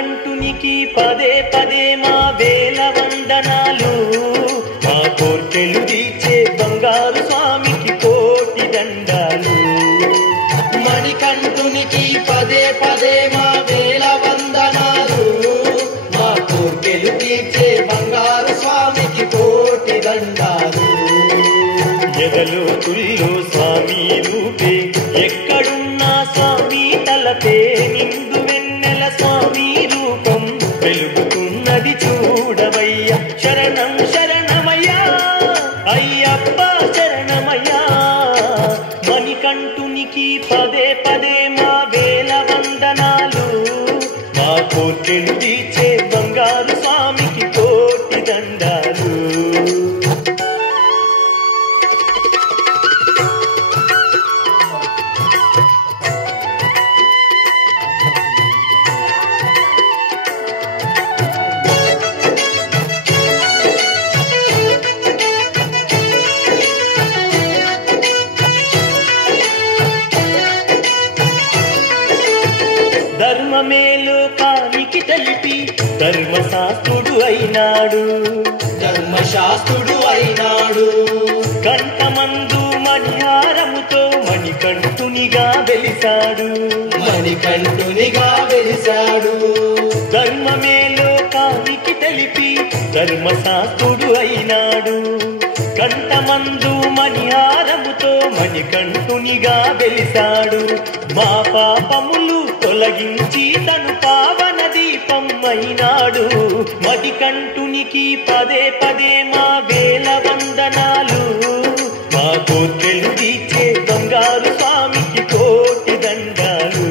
మణికంఠునికి పదే పదే మా వేల వందనాలు, మా కోర్కెలు తీర్చే బంగారు స్వామికి కోటి దండాలు. మణికంఠునికి పదే పదే మా వేల వందనాలు, మా కోర్కెలు తీర్చే బంగారు స్వామికి కోటి దండాలు. ఎదలో తుల్లో స్వామి రూపే, ఎక్కడున్నా స్వామి తలపే, నిండు వెన్నెల స్వామి రూపం వెలుగుతున్నది చూడవయ్యా. శరణం శరణమయ్యా అయ్యప్ప శరణమయ్యా. మణికంఠునికి పదే పదే మా వేల వందనాలు, మా కోర్కెలు తీర్చే బంగారు స్వామికి కోటి దండాలు. ధర్మమే లోకానికి తెలిపి ధర్మశాస్త్రుడు అయినాడు, ధర్మశాస్త్రుడు అయినాడు. కంఠమందు మణిహారముతో మణికంఠునిగా వెలిసాడు, మణికంఠునిగా వెలిసాడు. ధర్మమే లోకానికి తెలిపి ధర్మశాస్త్రుడు అయినాడు, కంఠమందు మణిహారముతో మణికంఠునిగా వెలిసాడు. మా పాపములు తొలగించి తను పావన దీపం అయినాడు. మణికంఠునికి పదే పదే మా వేల వందనాలు, మా కోర్కెలు తీర్చే బంగారు స్వామికి కోటి దండాలు.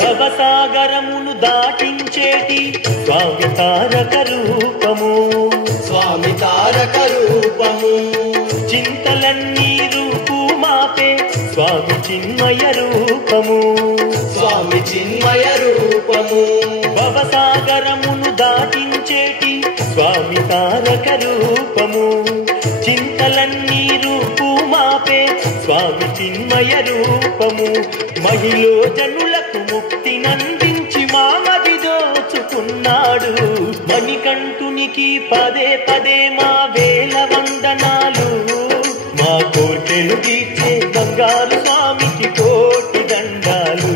భవసాగరమును దాటించేటి స్వామి తారక రూపము, స్వామి తారక రూపము. చింతలన్నీ రూపు మాపే స్వామి చిన్మయ రూపము, స్వామి చిన్మయ రూపము. భవసాగరమును దాటించేటి స్వామి తారక రూపము, చింతలన్నీ రూపు మాపే స్వామి చిన్మయ రూపము. మహిళో జనులకు ముక్తినందించి మామది దోచుకున్నాడు. మణికంఠునికి పదే పదే మా వేల వందనాలు, మా కోర్కెలు తీర్చే బంగారు స్వామికి కోటి దండాలు.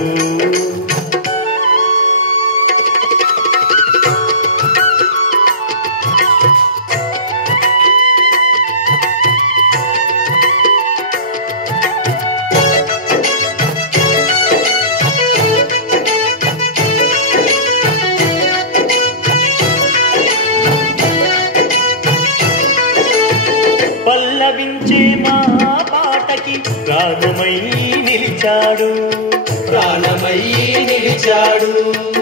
పల్లవించే మా పాటకి ప్రాణమై నిలిచాడు, ప్రాణమై నిలిచాడు.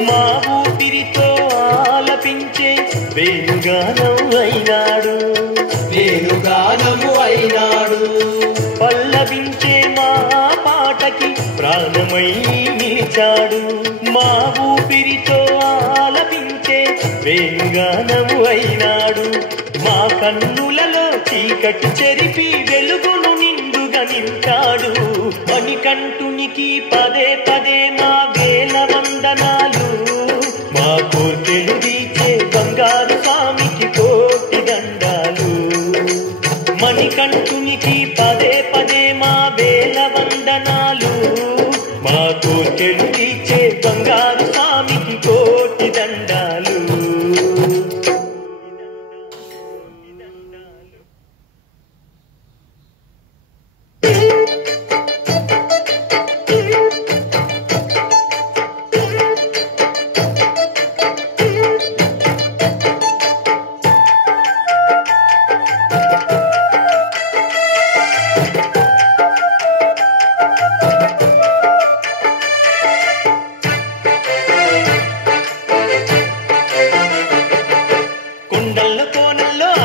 మా ఊపిరితో ఆలపించే వేణుగానం అయినాడు, వేణుగానము అయినాడు. పల్లవించే మా పాటకి ప్రాణమై నిలిచాడు, మా ఊపిరితో ఆలపించే వేణుగానము అయినాడు. మా కన్నులలో చీకటి చెరిపి వెలుగును నిండుగా నింపాడు. మణికంఠునికి పదే పదే మా వేల వందనాలు, మా కోర్కెలు తీర్చే బంగారు స్వామికి కోటి దండాలు. మణికంఠునికి పదే పదే మా వేల వందనాలు, మా కోర్కెలు తీర్చే బంగారు స్వామికి కోటి దండాలు.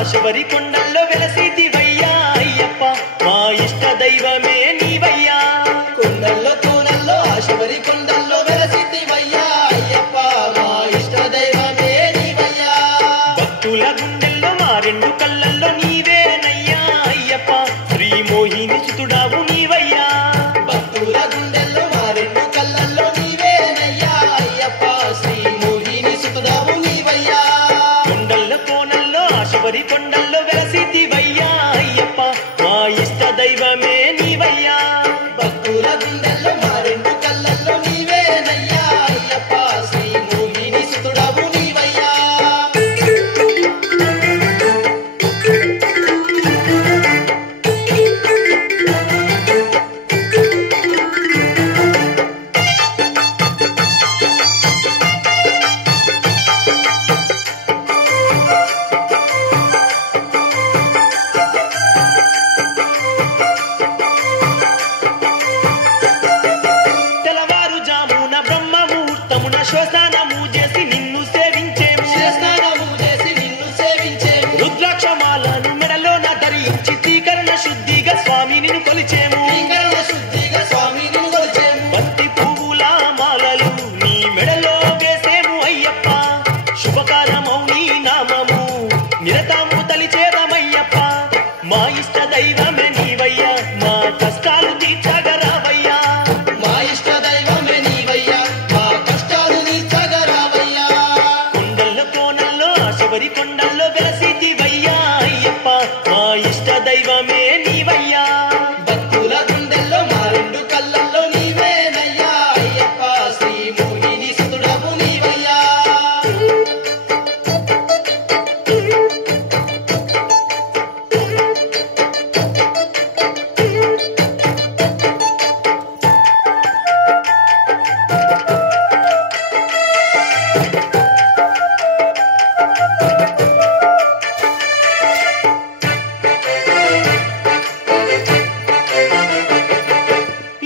శబరి కొండల్లో వెలసితివయ్యా అయ్యప్ప, దైవమే నీవయ్యా మా కష్టాలు తీర్చగరావయ్యా మా ఇష్ట దైవమే నీవయ్యా మా కష్టాలు తీర్చగరావయ్యా కొండల్లో కోనల్లో శబరి కొండల్లో వెలసిదివయ్యా అయ్యప్ప మా ఇష్ట దైవమే నీవయ్యా భక్తుల గుండెల్లో మా రెండు కళ్ళల్లో నీవేనయ్యా అయ్యప్ప శ్రీ మోహిని సుతుడవు నీవయ్యా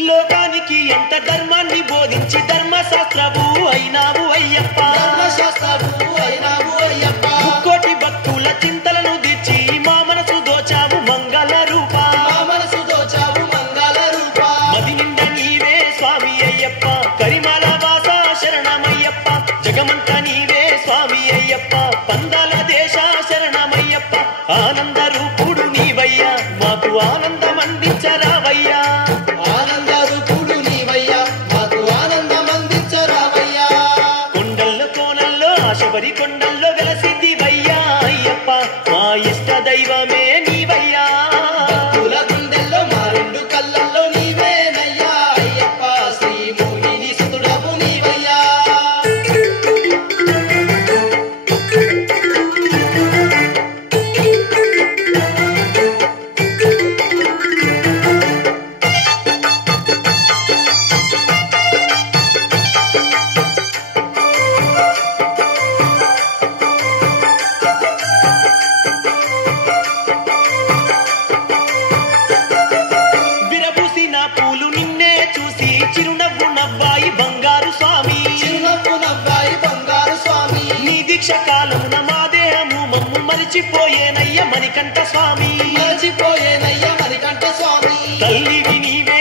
లోకానికి ఎంత ధర్మాన్ని బోధించి ధర్మశాస్త్రవు అయినావు అయ్యప్ప ధర్మశాస్త్రము అయినావు అయ్యప్ప కోటి భక్తుల చింతలను తీర్చి మా మనసు దోచావు మంగళ రూప మా మనసు దోచావు మంగళ రూప మది నిండా నీవే స్వామి అయ్యప్ప కరిమల వాస శరణమయ్యప్ప జగమంత నీవే స్వామి అయ్యప్ప పందాల దేశ శరణమయ్యప్ప ఆనంద రూపుడు నీవయ్యా మాకు ఆనందం అందించరావయ్యా ఆనంద రూపుడు నీవయ్యా మాకు ఆనందం అందించరావయ్యా కొండల్లో కోనల్లో శబరి కొండల్లో వెలసిదివయ్యా అయ్యప్ప మా ఇష్ట దైవమే నీవయ్యా భక్తుల గుండెల్లో మా రెండు కళ్ళల్లో నీవేనయ్యా అయ్యప్ప శ్రీ మోహిని సుతుడవు నీవయ్యా విరబూసిన పూలు నిన్నే చూసి చిరునవ్వు నవ్వాయి బంగారు స్వామి చిరునవ్వు నవ్వాయి బంగారు స్వామి నీ దీక్ష కాలమున మా దేహము మమ్ము మరిచిపోయేనయ్య మణికంఠ స్వామి మరచిపోయేనయ్యా మణికంఠ స్వామి తల్లివి నీవే